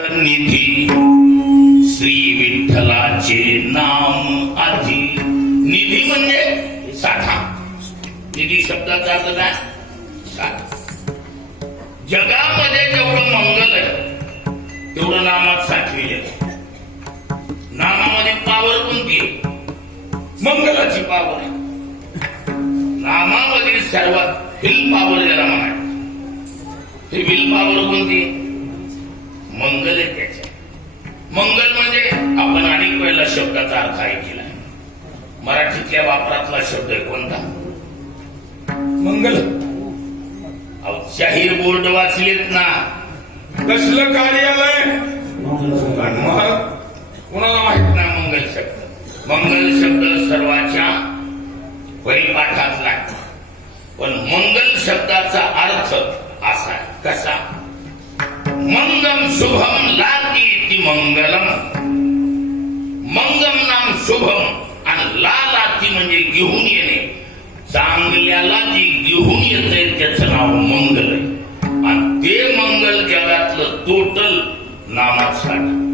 निधी श्री विठ्ठलाचे नाम आधी. निधी म्हणजे साठा. निधी शब्दाचा अर्थ काय जगामध्ये जेवढं मंगल आहे तेवढं नामात साठलेलं आहे. नामामध्ये पावर कोणती आहे? मंगलाची पावर आहे. नामामधील सर्वात हिल पावर ज्याला म्हणायचं. हे विल पावर कोणती आहे? मंगल आहे त्याच्या मंगल म्हणजे आपण अनेक वेळेला शब्दाचा अर्थ ऐकला मराठीतल्या वापरातला शब्द आहे कोणता? मंगल. जाहीर बोर्ड वाचलेत ना. कसलं कार्यालय? कुणाला माहीत ना मंगल शब्द? मंगल शब्द सर्वाच्या परिपाठात लागतो. पण मंगल शब्दाचा अर्थ असा आहे. कसा? मंगम शुभम लाती ती मंगलम। मंगम नाम शुभम आणि ला लाती म्हणजे घेऊन येणे. चांगल्याला जी घेऊन येते त्याचं नाव मंगल आहे. आणि ते मंगल जगातलं टोटल नामात साठ